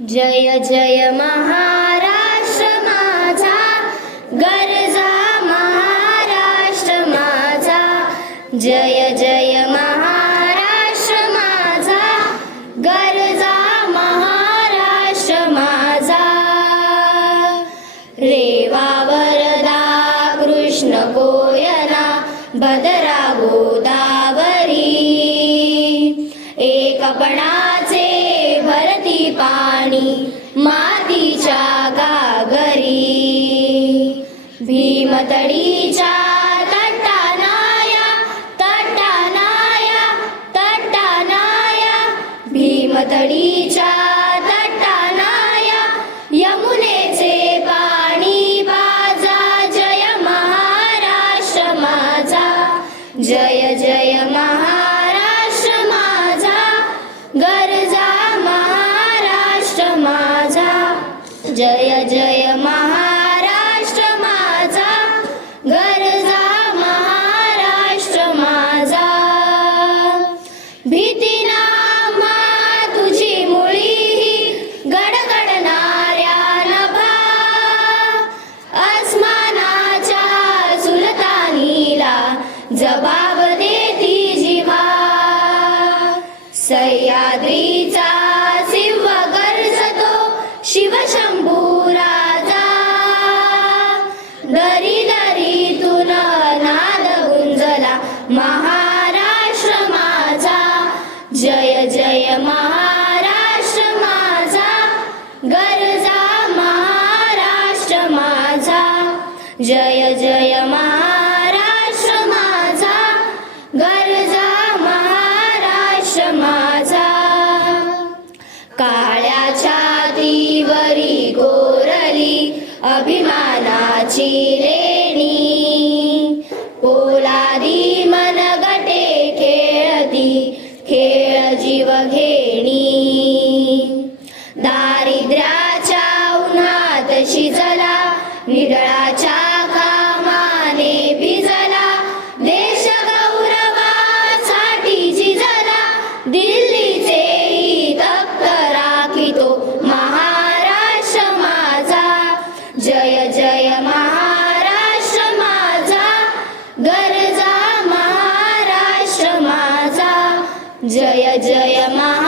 जय जय महाराष्ट्र माझा गरजा महाराष्ट्र माझा. जय जय महाराष्ट्र माझा गरजा महाराष्ट्र माझा. रेवा वरदा कृष्ण कोयना भद्रा गोदावरी. एकपणाचे भरती पाणी मातीच्या गागरी. भीमतडीच्या तट्टानाया तट्टानाया तट्टानाया भीमतडीच्या तट्टानाया यमुनेचे पाणी बाजा जय महाराष्ट्र माझा. जय जय जय जय महाराष्ट्र माझा गरजा महाराष्ट्र माझा. भीती नामा तुझी मुळी गडगडणाऱ्या नभा. अस्मानाच्या सुलतानीला जबाब देती जिव्हा सह्याद्रीचा महाराष्ट्र माझा गरजा महाराष्ट्र माझा. जय जय महाराष्ट्र माझा गरजा महाराष्ट्र माझा. काळ्या छातीवरी गोरली अभिमानाची लेणी. पोलादी जीव घेणी दारिद्र्याच्या उन्हात शिजला निदळाच्या कामाने भिजला देश दिल्लीचे महाराष्ट्र जय जय मा जय मा